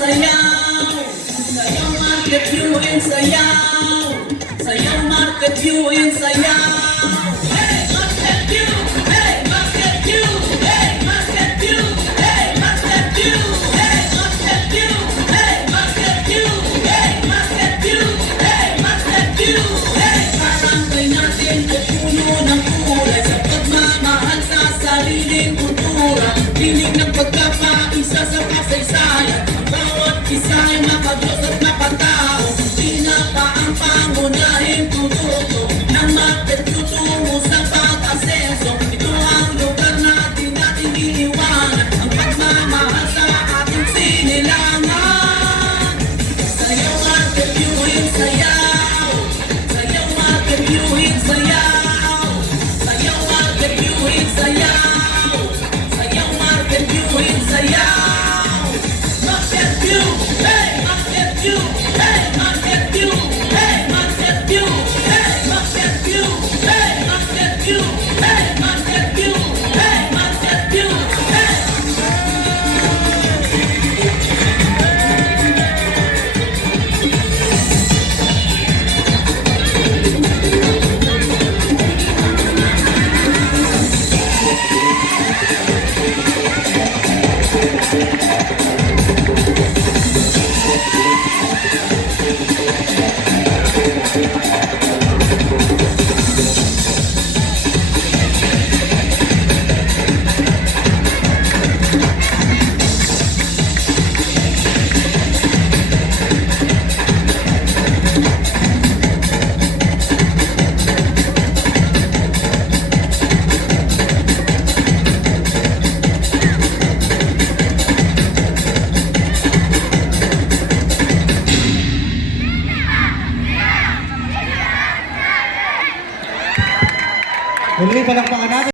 sayaw. Sayaw Market View and sayaw. Sayaw Market View and sayaw. Hey Market View, hey Market View, hey Market View, hey Market View, hey Market View, hey Market View, hey Market View, hey Market View, hey. Barangay natin ay puno ng kulay sa pagmamahal sa sariling kultura. Piling ng pagkakaisa sa kasaysayan. Ang bawat isa ay makagos at makatao. Di na pa ang pangunahing tututo ng Market View tungo sa pag-asenso. Ito ang lugar natin iniiwanan. Ang pagmamahal sa ating sinilangan. Sayaw Market View in sayaw. Sayaw Market View in sayaw. Sayaw Market View in sayaw. Sayaw Market View in sayaw. Market View, hey Market View, hey Market View, hey Market View, hey Market View, hey Market View, hey Market View, hey Market View, hey. Muli, palakpakan natin.